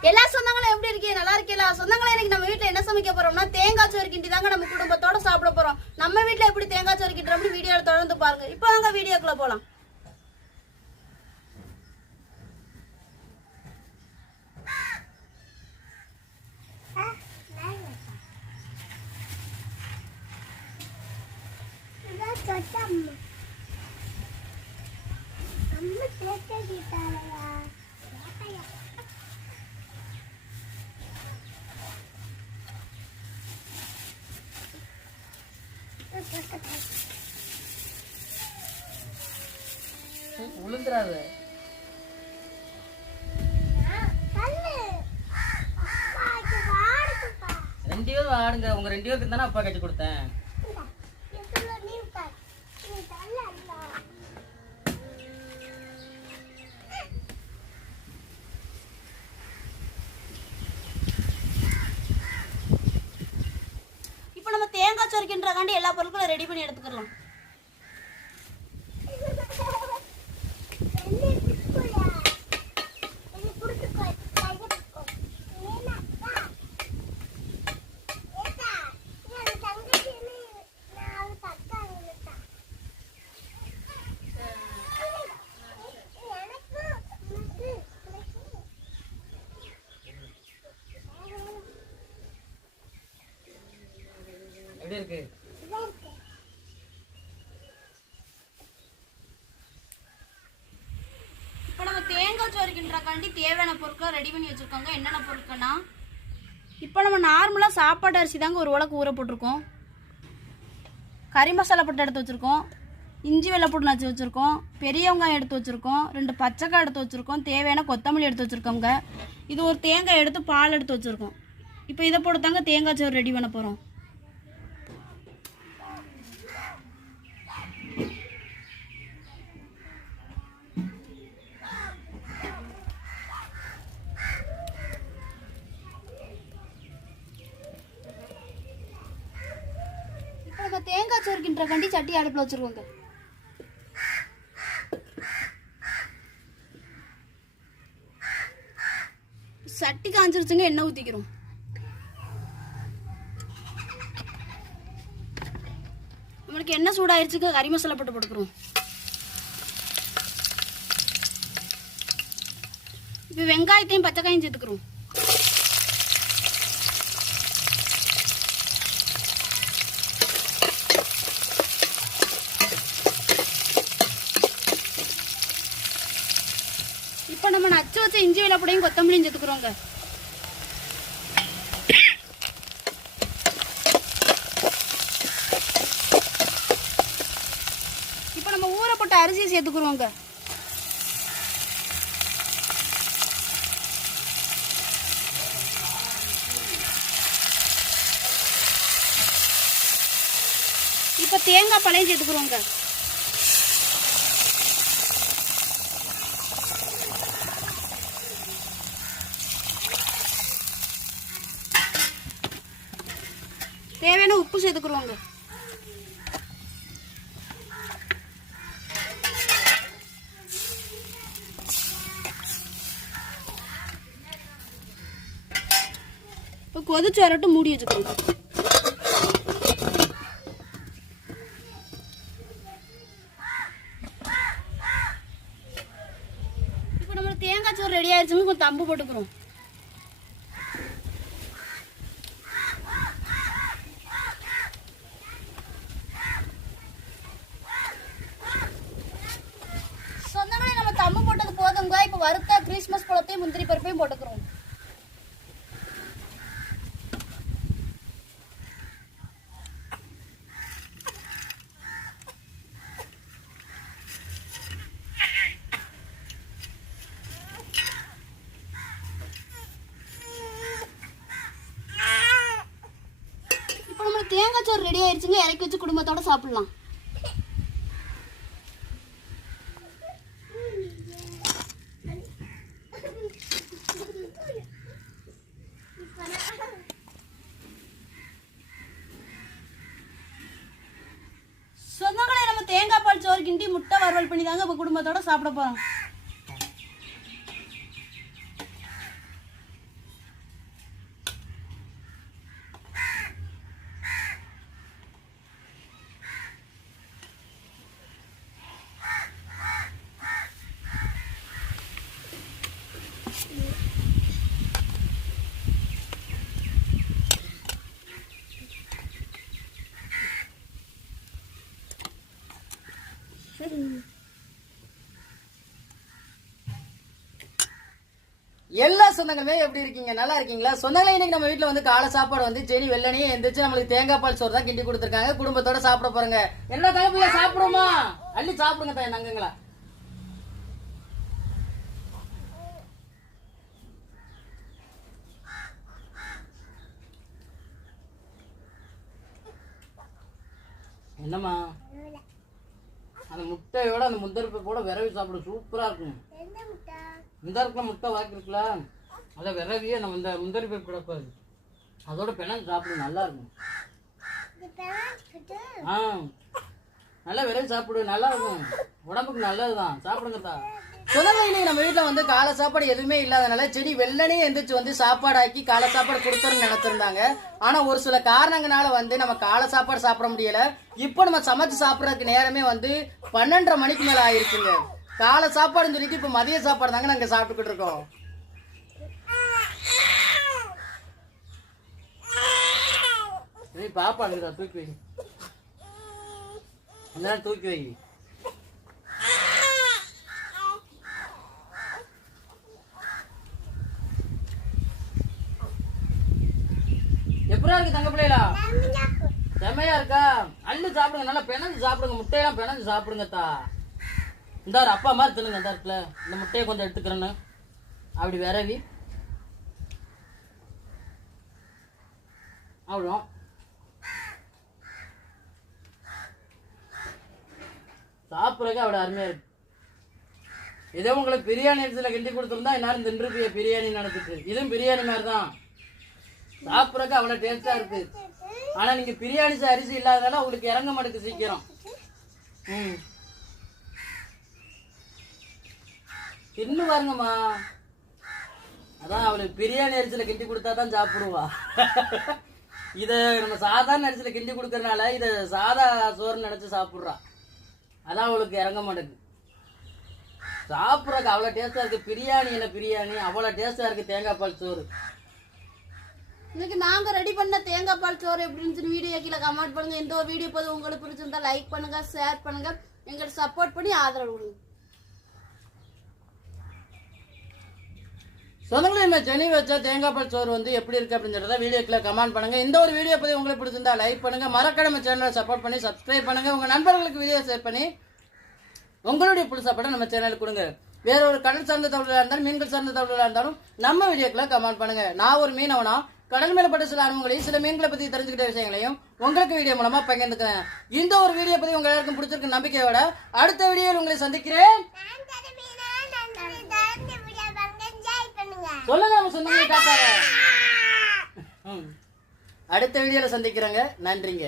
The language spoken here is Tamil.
எல்லா சொந்தங்களும் எப்படி இருக்கீங்க நல்லா இருக்கீங்களா சொந்தங்களே இன்னைக்கு நம்ம வீட்டில் என்ன சமைக்க போறோம்னா தேங்காய் சோறு கிண்டி தாங்க நம்ம குடும்பத்தோட சாப்பிட போறோம் நம்ம வீட்டில் எப்படி தேங்காய் சோறு கிண்டுற வீடியோல தொடர்ந்து பாருங்க இப்போ வாங்க வீடியோக்குள்ள போலாம் உளுந்துராது ரெண்டு பேரும் ஆடுங்க உங்க ரெண்டு பேருக்கு தானே அப்பா கட்டி கொடுத்தேன் நம்ம எல்லா பொருட்களும் ரெடி பண்ணி எடுத்துக்கலாம் எப்படி இருக்கு? இப்போ நம்ம தேங்காய் சோறு கிண்டுறக்காண்டி தேவையான பொருட்களை ரெடி பண்ணி வச்சிருக்கோங்க. என்னென்ன பொருட்கள்னா இப்போ நம்ம நார்மலாக சாப்பாடு அரிசி தாங்க ஒரு உலக்கு ஊற போட்டிருக்கோம். கறி மசாலா போட்டு எடுத்து வச்சுருக்கோம். இஞ்சி வெள்ளைப்பூடு நச்சு வச்சுருக்கோம். பெரிய வெங்காயம் எடுத்து வச்சுருக்கோம். ரெண்டு பச்சைக்காய் எடுத்து வச்சுருக்கோம். தேவையான கொத்தமல்லி எடுத்து வச்சுருக்கோங்க இது ஒரு தேங்காய் எடுத்து பால் எடுத்து வச்சுருக்கோம். இப்போ இதை போட்டு தாங்க தேங்காய் சோறு ரெடி பண்ண போகிறோம் தேங்காய் சோறு கிண்டுறக்காண்டி சட்டி அடுப்பில் வச்சுருக்கோங்க சட்டி காஞ்சிருச்சுங்க எண்ணெய் ஊற்றிக்கிறோம் நம்மளுக்கு எண்ணெய் சூடாயிருச்சுங்க கறி மசாலா போட்டு போட்டுக்கிறோம். இப்போ வெங்காயத்தையும் பச்சைக்காயும் சேர்த்துக்கிறோம். இப்போ நம்ம நச்சு வச்ச இஞ்சி வெள்ளப்படையும் கொத்தமல்லியும் சேர்த்துக்கிறோங்க இப்போ நம்ம ஊற போட்ட அரிசியை சேர்த்துக்கிறோங்க. இப்போ தேங்காய் பழையும் சேர்த்துக்கிறோங்க. தேவையான உப்பு சேர்த்துக்குருவாங்க. இப்போ கொதிச்சு வரட்டும் மூடி வச்சுக்கோங்க. இப்போ நம்ம தேங்காய் சோறு ரெடி ஆயிடுச்சுன்னு கொஞ்சம் தம்பு போட்டுக்கிறோம் சொந்தங்களே நம்ம தம்பு போட்டது போதுங்க இப்போ வறுத்த கிறிஸ்மஸ் பழத்தையும் போட்டுக்கிறோம். தேங்காய் சோறு ரெடி ஆயிடுச்சுங்க இறக்கி வச்சு குடும்பத்தோட சாப்பிடலாம் சொந்தங்களே நம்ம தேங்காய் பால் சோறு கிண்டி முட்டை வறுவல் பண்ணி தாங்க இப்போ குடும்பத்தோட சாப்பிட போகிறோம் எல்லா சொந்தங்களுமே எப்படி இருக்கீங்க? நல்லா இருக்கீங்களா? சொந்தங்களே இன்னைக்கு நம்ம வீட்டில் வந்து காலை சாப்பாடு வந்து செடி வெள்ளனையே எந்திரிச்சு நம்மளுக்கு தேங்காய் பால் சோறு தான் கிண்டி கொடுத்துருக்காங்க. குடும்பத்தோட சாப்பிட போறங்க. என்ன தகப்பில்ல சாப்பிடுமா அள்ளி சாப்பிடுங்க தாய் நங்கங்களா. என்னம்மா? அந்த முட்டையோட அந்த முந்தரிப்பை போட விரவி சாப்பிட சூப்பரா இருக்கும். இந்த இருக்கிற முட்டை வாக்கிருக்கல அதை விரவியே நம்ம இந்த முந்தரி பருப்பு கிடக்காது அதோட பிணம் சாப்பிடு நல்லா இருக்கும். ஆ. நல்லா விரவி சாப்பிடு நல்லா இருக்கும். உடம்புக்கு நல்லதுதான். சாப்பிடுங்கத்தா. சொந்தங்க நம்ம வீட்டில் வந்து காலை சாப்பாடு எதுவுமே இல்லாதனால செடி வெள்ளனே எந்திரிச்சு வந்து சாப்பாடு ஆக்கி காலை சாப்பாடு கொடுத்துருன்னு நினைச்சிருந்தாங்க. ஆனால் ஒரு சில காரணங்களால வந்து நம்ம காலை சாப்பாடு சாப்பிட முடியல. இப்போ நம்ம சமைச்சு சாப்பிட்றதுக்கு நேரமே வந்து பன்னெண்டரை மணிக்கு மேலே ஆயிருச்சுங்க. காலை சாப்பாடுன்னு சொல்லிட்டு இப்போ மதிய சாப்பாடு தாங்க நாங்கள் சாப்பிட்டுக்கிட்டு இருக்கோம். பாப்பா தூக்கி வை. தூக்கி வை. எப்படா இருக்கு தங்க பிள்ளைகளா செம்மையா இருக்கா? அள்ளு சாப்பிடுங்க நல்லா பிணைஞ்சு சாப்பிடுங்க முட்டையெல்லாம் பிணைஞ்சு சாப்பிடுங்க தா. இந்த ஒரு அப்பா மாதிரி தின்னுங்க இந்த இருக்குல்ல இந்த முட்டையை கொஞ்சம் எடுத்துக்கிறேன்னு. அப்படி விரவி. அவ்வளோ சாப்பிட்றதுக்கு அவ்வளோ அருமையா இருக்கு. இதே உங்களுக்கு பிரியாணி இடத்துல கிண்டி கொடுத்துருந்தா எல்லாரும் தின்றுப்பிய பிரியாணி நடந்துட்டு இதுவும் பிரியாணி மாதிரி தான் சாப்பிட்றதுக்கு அவ்வளோ டேஸ்டா இருக்கு. ஆனா நீங்க பிரியாணி அரிசி இல்லாததால உங்களுக்கு இறங்க மாட்டேங்குது சீக்கிரம். ம். இன்னும் பாருங்கம்மா. அதான் அவளுக்கு பிரியாணி அரிசியில கிண்டி கொடுத்தா தான் சாப்பிடுவா. இத நம்ம சாதாரண அரிசியில கிண்டி கொடுக்கறனால இத சாதா சோறு நினைச்சு சாப்பிடுறா. அதான் அவளுக்கு இறங்க மாட்டேங்குது. சாப்பிட்றதுக்கு அவ்வளோ டேஸ்டா இருக்கு. பிரியாணி என்ன பிரியாணி? அவ்வளோ டேஸ்டா இருக்கு. தேங்காய் பால் சோறு. இன்னைக்கு நாங்க ரெடி பண்ண தேங்காய் பால் சோறு எப்படின்னு இருந்துச்சு வீடியோ கீழே கமெண்ட் பண்ணுங்க. இந்த ஒரு வீடியோ போது உங்களுக்கு பிடிச்சிருந்தா லைக் பண்ணுங்க ஷேர் பண்ணுங்க. எங்களுக்கு சப்போர்ட் பண்ணி ஆதரவு கொடுங்க. சொந்தங்களே இந்த செனி வச்ச தேங்காய் பால் சோறு வந்து எப்படி இருக்கு அப்படின்றத வீடியோக்குள்ள கமெண்ட் பண்ணுங்க. இந்த ஒரு வீடியோ பத்தி உங்களுக்கு பிடிச்சிருந்தா லைக் பண்ணுங்க. மறக்காம சேனலை சப்போர்ட் பண்ணி சப்ஸ்கிரைப் பண்ணுங்க. உங்க நண்பர்களுக்கு வீடியோ ஷேர் பண்ணி உங்களுடைய புது சப்போர்ட்டை நம்ம சேனலுக்கு கொடுங்க. வேற ஒரு கடல் சார்ந்த தகவலாக இருந்தாலும் மீன்கள் சார்ந்த தகவலாக இருந்தாலும் நம்ம வீடியோக்குள்ள கமெண்ட் பண்ணுங்க. நான் ஒரு மீனவனா கடல் மேல பட்ட சில அனுபவங்களையும் சில மீன்களை பத்தி தெரிஞ்சுக்கிட்ட விஷயங்களையும் உங்களுக்கு வீடியோ மூலமா பகிர்ந்துக்கிறேன். இந்த ஒரு வீடியோ பத்தி உங்க எல்லாருக்கும் பிடிச்சிருக்கு நம்பிக்கையோட அடுத்த வீடியோவில் உங்களை சந்திக்கிறேன். சொல்லுங்க நம்ம சொந்தங்களை. அடுத்த வீடியோல சந்திக்கிறேங்க. நன்றிங்க.